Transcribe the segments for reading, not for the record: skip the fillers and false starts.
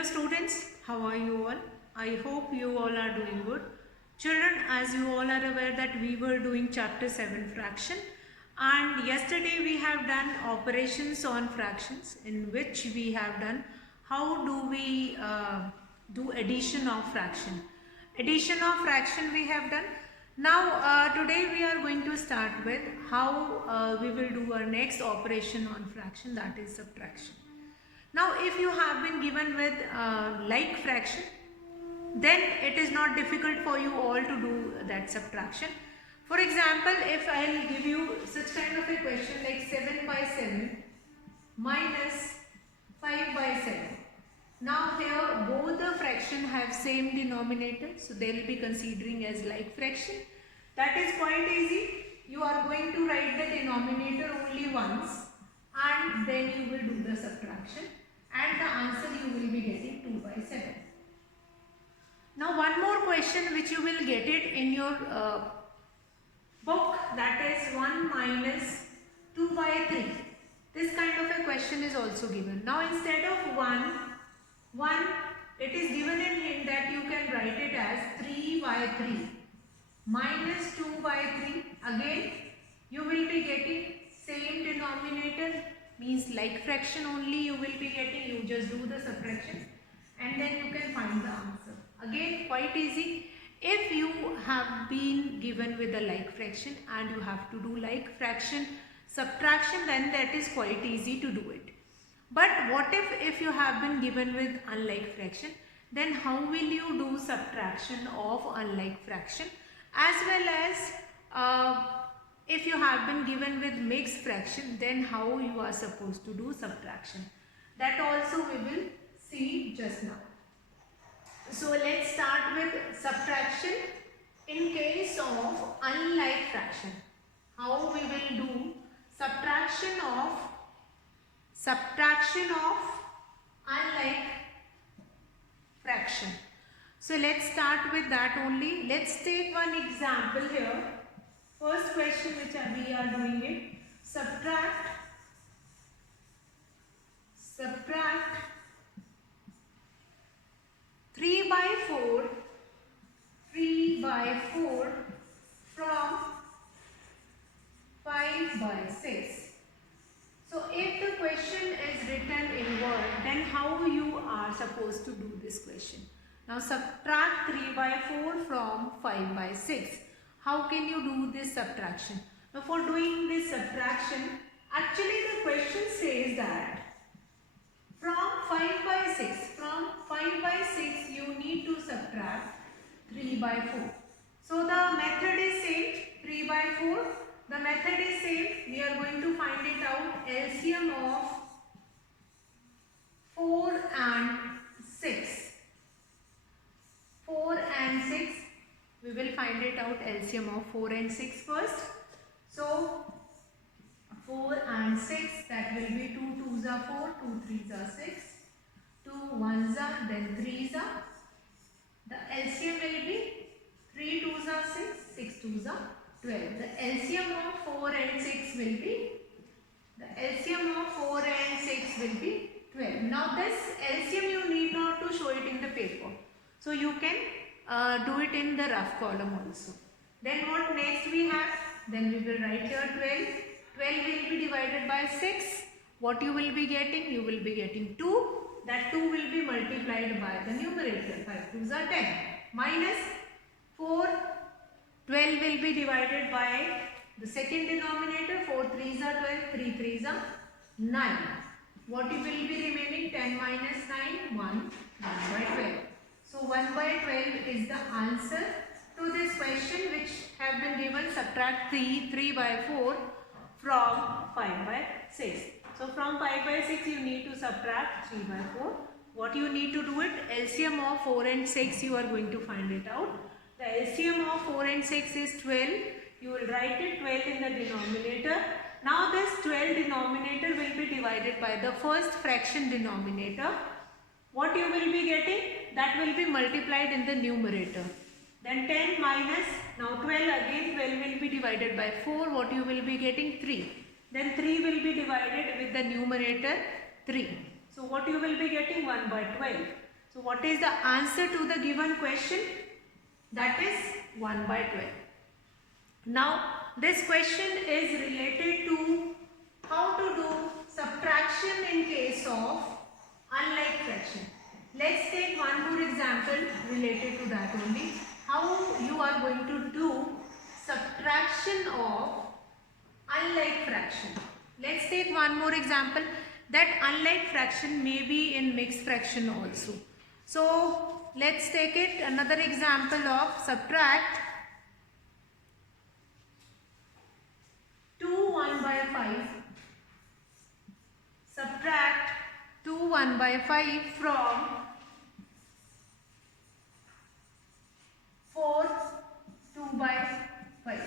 Hello students, how are you all? I hope you all are doing good. Children, as you all are aware that we were doing chapter 7 fraction, and yesterday we have done operations on fractions, in which we have done how do we do addition of fraction. Addition of fraction we have done. Now today we are going to start with how we will do our next operation on fraction, that is subtraction. Now if you have been given with like fraction, then it is not difficult for you all to do that subtraction. For example, if I will give you such kind of a question like 7 by 7 minus 5 by 7. Now here both the fraction have same denominator, so they will be considering as like fraction. That is quite easy. You are going to write the denominator only once and then you will do the subtraction, and the answer you will be getting 2 by 7. Now one more question which you will get it in your book, that is 1 minus 2 by 3. This kind of a question is also given. Now instead of 1, it is given in hint that you can write it as 3 by 3 minus 2 by 3. Again you will be getting same denominator, means like fraction only you will be getting. You just do the subtraction and then you can find the answer. Again quite easy. If you have been given with a like fraction and you have to do like fraction subtraction, then that is quite easy to do it. But what if you have been given with unlike fraction, then how will you do subtraction of unlike fraction, as well as if you have been given with mixed fraction, then how you are supposed to do subtraction. That also we will see just now. So let's start with subtraction in case of unlike fraction. How we will do subtraction of unlike fraction. So let's start with that only. Let's take one example here. First question which we are doing it. Subtract 3 by 4 from 5 by 6. So if the question is written in word, then how you are supposed to do this question? Now subtract 3 by 4 from 5 by 6. How can you do this subtraction? Now for doing this subtraction, actually the question says that from 5 by 6 you need to subtract 3 by 4. So the method is same, 3 by 4. The method is same. We are going to find it out, LCM of 4 and 6. 4 and 6. We will find it out, LCM of 4 and 6 first. So 4 and 6, that will be 2 2s are 4, 2 3s are 6, 2 1s are, then 3s are. The LCM will be 3 2s are 6, 6 2s are 12. The LCM of 4 and 6 will be, the LCM of 4 and 6 will be 12. Now this LCM you need not to show it in the paper. So you can do it in the rough column also. Then what next we have? Then we will write here 12. 12 will be divided by 6. What you will be getting? You will be getting 2. That 2 will be multiplied by the numerator. 5 2s are 10. Minus 4. 12 will be divided by the second denominator. 4 3s are 12. 3 3s are 9. What will be remaining? 10 minus 9. 1 by 12. So 1 by 12 is the answer to this question which have been given. Subtract 3 by 4 from 5 by 6. So from 5 by 6 you need to subtract 3 by 4. What you need to do it? LCM of 4 and 6 you are going to find it out. The LCM of 4 and 6 is 12. You will write it 12 in the denominator. Now this 12 denominator will be divided by the first fraction denominator. What you will be getting? That will be multiplied in the numerator. Then 10 minus, now 12 again, 12 will be divided by 4. What you will be getting? 3. Then 3 will be divided with the numerator 3. So what you will be getting? 1 by 12. So what is the answer to the given question? That is 1 by 12. Now this question is related to how to do subtraction in case of unlike fraction. Let's take one more example related to that only. How you are going to do subtraction of unlike fraction. Let's take one more example. That unlike fraction may be in mixed fraction also. So let's take it another example of subtract 2 1 by 5. Subtract 2 1 by 5 from 4 2 by 5.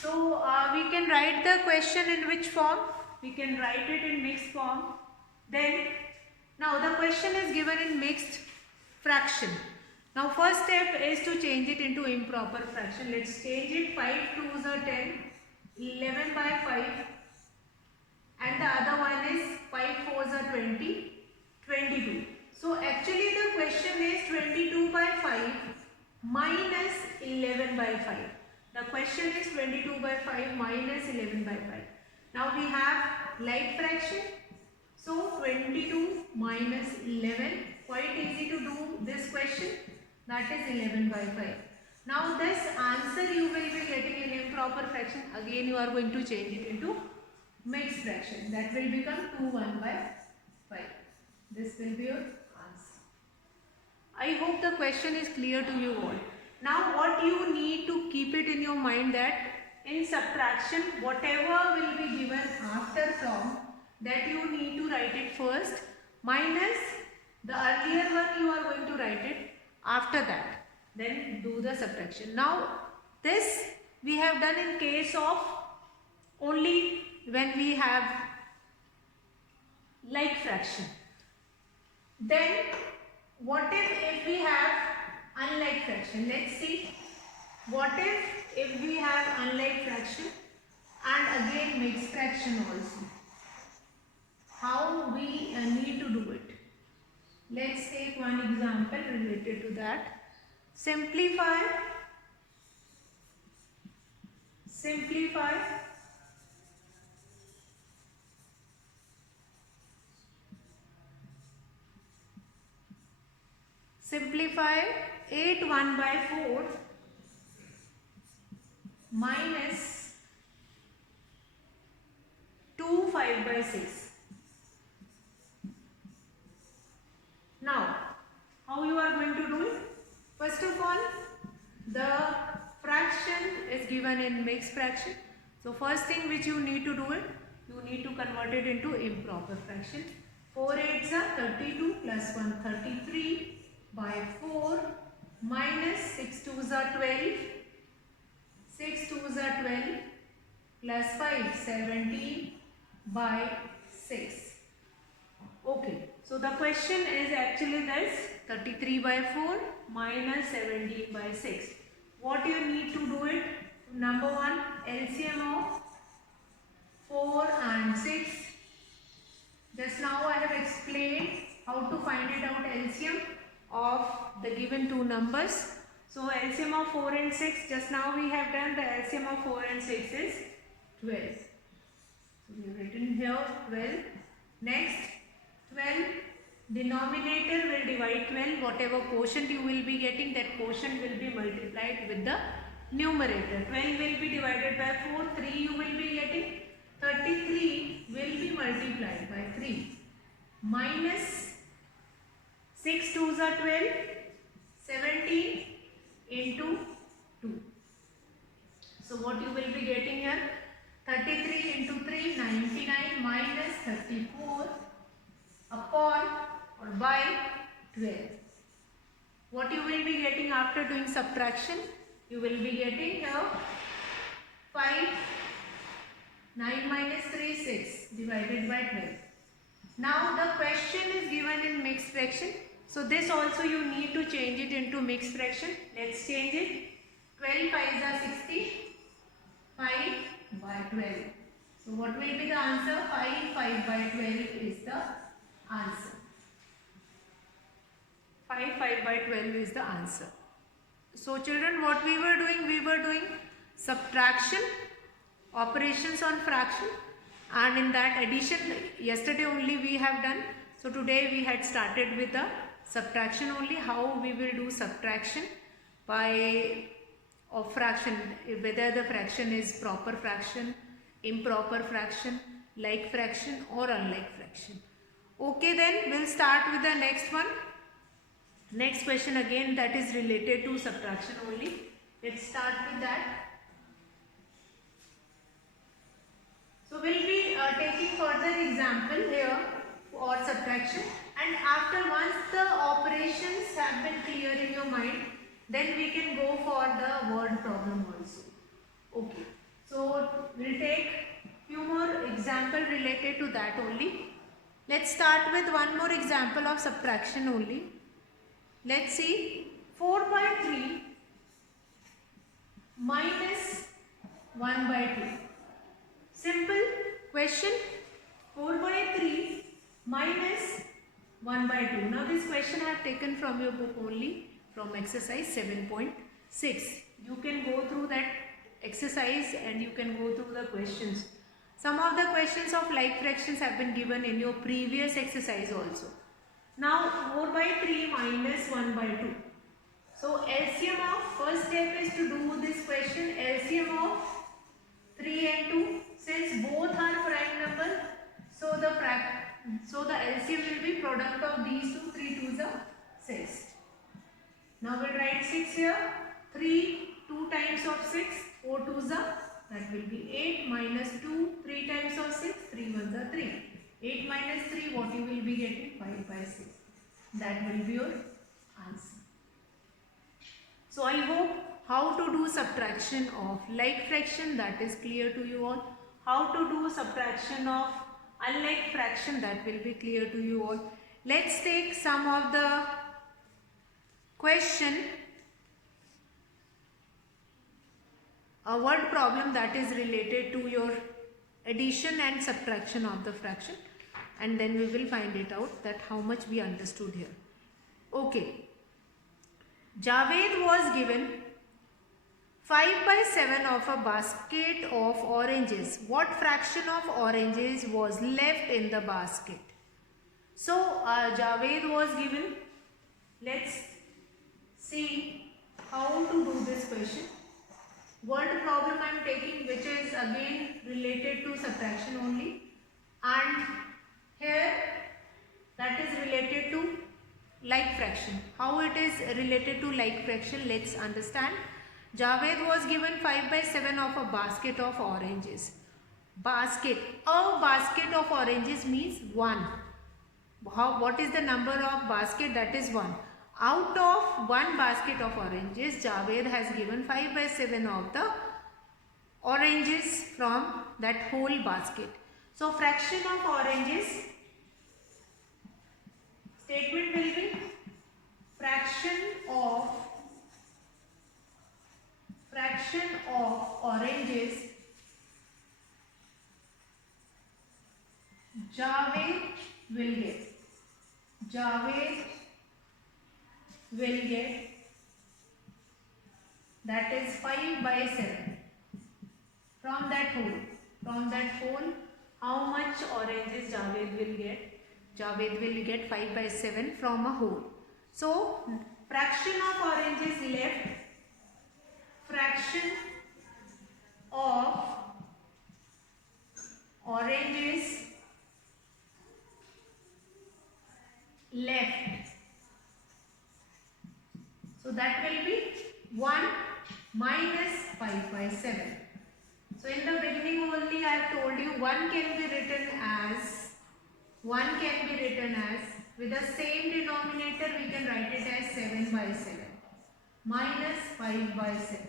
So we can write the question in which form? We can write it in mixed form. Then now the question is given in mixed fraction. Now first step is to change it into improper fraction. Let's change it. 5 2s are 10, 11 by 5, and the other one is 5 4s are 20, 22. So actually the question is 22 by 5 minus 11 by 5. The question is 22 by 5 minus 11 by 5. Now we have like fraction. So 22 minus 11, quite easy to do this question. That is 11 by 5. Now this answer you will be getting in improper fraction. Again you are going to change it into mixed fraction. That will become 2 1 by 5. This will be your answer. I hope the question is clear to you all. Now what you need to keep it in your mind that in subtraction whatever will be given after from, that you need to write it first minus the earlier one you are going to write it after that. Then do the subtraction. Now this we have done in case of only when we have like fraction. Then what if we have unlike fraction? Let's see. What if we have unlike fraction and again mixed fraction also? How we need to do it? Let's take one example related to that. Simplify 8 1 by 4 minus 2 5 by 6. Now, how you are going to do it? First of all, the fraction is given in mixed fraction. So first thing which you need to do it, you need to convert it into improper fraction. 4 8s are 32 plus 1 33 by 4 minus 6 2s are 12. 6 2s are 12 plus 5 17 by 6. Okay, so the question is actually this 33 by 4 minus 17 by 6. What you need to do it? Number one, LCM of 4 and 6. Just now I have explained how to find it out LCM of the given two numbers. So LCM of 4 and 6, just now we have done the LCM of 4 and 6 is 12. So we have written here 12. Next 12, denominator will divide 12. Whatever quotient you will be getting, that quotient will be multiplied with the numerator. 12 will be divided by 4, 3 you will be getting. 33 will be multiplied by 3 minus 6 2s are 12, 17 into 2. So what you will be getting here? 33 into 3, 99 minus 34 upon or by 12. What you will be getting after doing subtraction? You will be getting here 5, 9 minus 3, 6 divided by 12. Now the question is given in mixed fraction. So this also you need to change it into mixed fraction. Let's change it. 12 5s are 60. 5 by 12. So what will be the answer? 5 by 12 is the answer. 5 by 12 is the answer. So children, what we were doing? We were doing subtraction, operations on fraction, and in that addition yesterday only we have done. So today we had started with the subtraction only. How we will do subtraction by of fraction, whether the fraction is proper fraction, improper fraction, like fraction or unlike fraction. Okay, then we'll start with the next one. Next question again, that is related to subtraction only. Let's start with that. So we'll be taking further example here for subtraction, and after once the operations have been clear in your mind, then we can go for the word problem also. Okay. So we'll take few more example related to that only. Let's start with one more example of subtraction only. Let's see, 4 by 3 minus 1 by 2. Simple question, 4 by 3 minus 1 by 2. Now this question I have taken from your book only, from exercise 7.6. You can go through that exercise and you can go through the questions. Some of the questions of like fractions have been given in your previous exercise also. Now 4 by 3 minus 1 by 2. So LCM of, first step is to do this question, LCM of 3 and 2. Since both are prime number, so the LCM will be product of these two. 3 2s are 6. Now we'll write 6 here. 3 2 times of 6, 4 2s are, that will be 8, minus 2, 3 times of 6, 3 1s are 3. 8 minus 3, what you will be getting? 5 by 6. That will be your answer. So I hope how to do subtraction of like fraction, that is clear to you all. How to do subtraction of unlike fraction, that will be clear to you all. Let's take some of the question, a word problem that is related to your addition and subtraction of the fraction, and then we will find it out that how much we understood here. Okay. Javed was given 5 by 7 of a basket of oranges. What fraction of oranges was left in the basket? So Javed was given. Let's see how to do this question. Word problem I am taking, which is again related to subtraction only, and here that is related to like fraction. How it is related to like fraction, let's understand. Javed was given 5 by 7 of a basket of oranges. Basket. A basket of oranges means 1. What is the number of basket? That is 1. Out of one basket of oranges, Javed has given 5 by 7 of the oranges from that whole basket. So fraction of oranges, statement will be fraction of oranges Javed will get, that is 5 by 7 from that whole. How much oranges Javed will get? Javed will get 5 by 7 from a whole. So fraction of oranges left, fraction of oranges left. So that will be 1 minus 5 by 7. So in the beginning only I have told you 1 can be written as with the same denominator we can write it as 7 by 7 minus 5 by 7.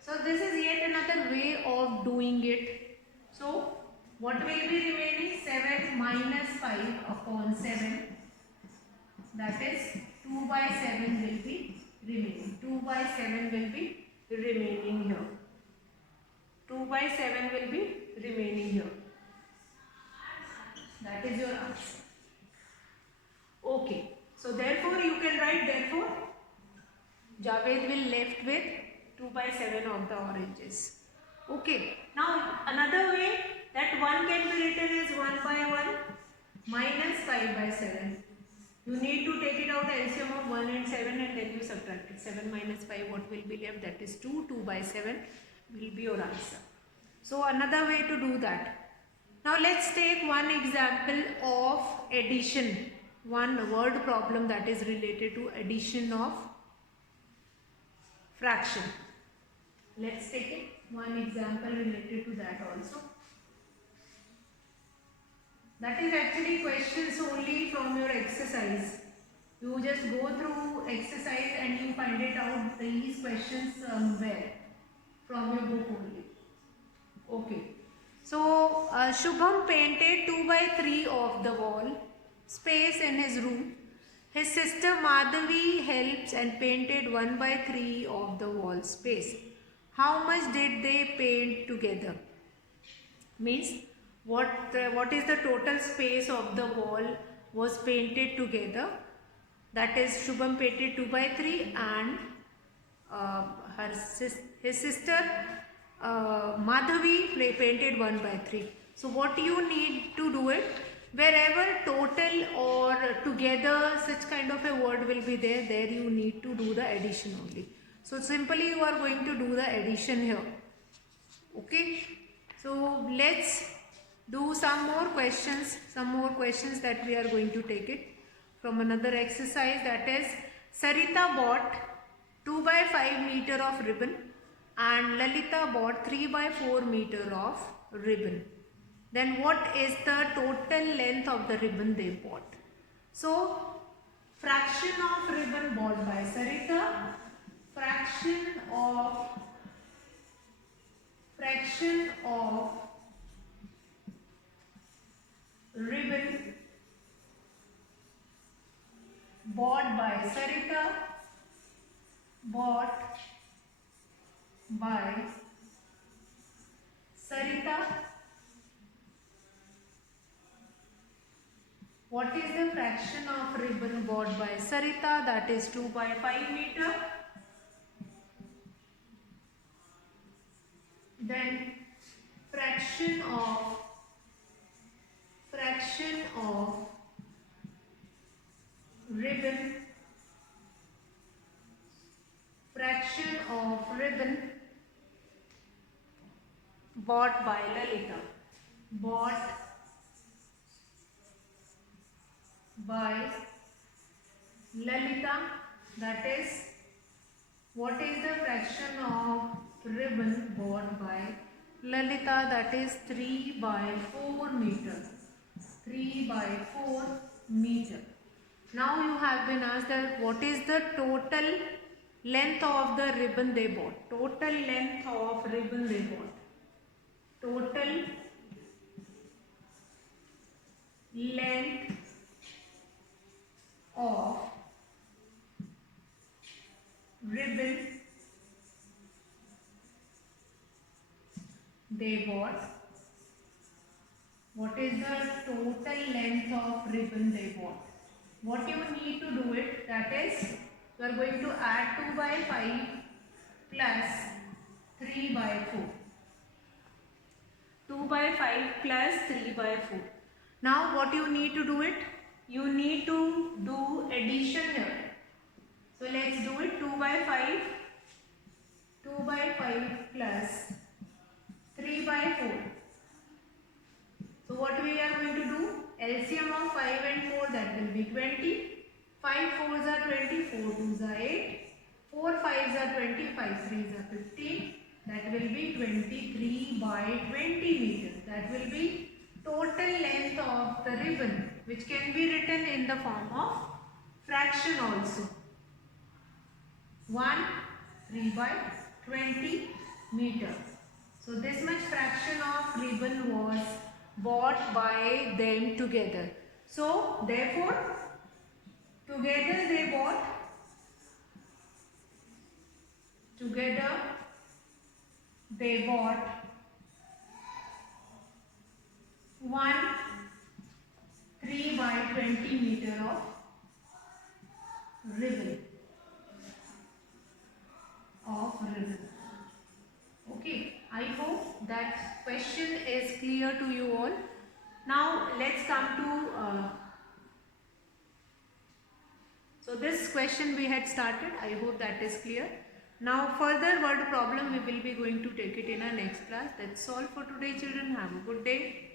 So this is yet another way of doing it. So what will be remaining? 7 minus 5 upon 7, that is 2 by 7 will be remaining. 2 by 7 will be remaining here. 2 by 7 will be remaining here. That is your answer. Okay. So therefore you Javed will left with 2 by 7 of the oranges. Okay. Now another way that 1 can be written as 1 by 1 minus 5 by 7. You need to take it out LCM of 1 and 7 and then you subtract it. 7 minus 5, what will be left? That is 2. 2 by 7 will be your answer. So another way to do that. Now let's take one example of addition. One word problem that is related to addition of fraction. Let's take it. One example related to that also. That is actually questions only from your exercise. You just go through exercise and you find it out these questions where? From your book only. Okay. So Shubham painted 2 by 3 of the wall space in his room. His sister Madhavi helps and painted 1 by 3 of the wall space. How much did they paint together? Means what is the total space of the wall was painted together. That is Shubham painted 2 by 3 and his sister Madhavi painted 1 by 3. So what you need to do it, wherever total or together such kind of a word will be there, there you need to do the addition only. So simply you are going to do the addition here. Okay. So let's do some more questions that we are going to take it from another exercise, that is Sarita bought 2 by 5 meter of ribbon and Lalita bought 3 by 4 meter of ribbon. Then what is the total length of the ribbon they bought? So fraction of ribbon bought by Sarita, fraction of ribbon bought by Sarita, What is the fraction of ribbon bought by Sarita? That is 2 by 5 meter. Then fraction of ribbon bought by Lalita. That is, what is the fraction of ribbon bought by Lalita? That is 3 by 4 meter. 3 by 4 meter. Now you have been asked that what is the total length of the ribbon they bought? Total length of ribbon they bought. Total length of ribbon they bought. What is the total length of ribbon they bought? What you need to do it, that is, you are going to add 2 by 5 plus 3 by 4. 2 by 5 plus 3 by 4. Now what you need to do it? You need to do addition here. So let's do it. 2 by 5 plus 3 by 4. So what we are going to do? LCM of 5 and 4, that will be 20. 5 4s are 20, 4 2s are 8. 4 5s are 20, 5 3s are 15. That will be 23 by 20 meters. That will be total length of the ribbon, which can be written in the form of fraction also. 1 3 by 20 meters. So this much fraction of ribbon was bought by them together. So therefore together they bought 1 3 by 20 meter of ribbon. of rhythm. Okay, I hope that question is clear to you all. Now let's come to so this question we had started. I hope that is clear. Now further word problem we will be going to take it in our next class. That's all for today, children. Have a good day.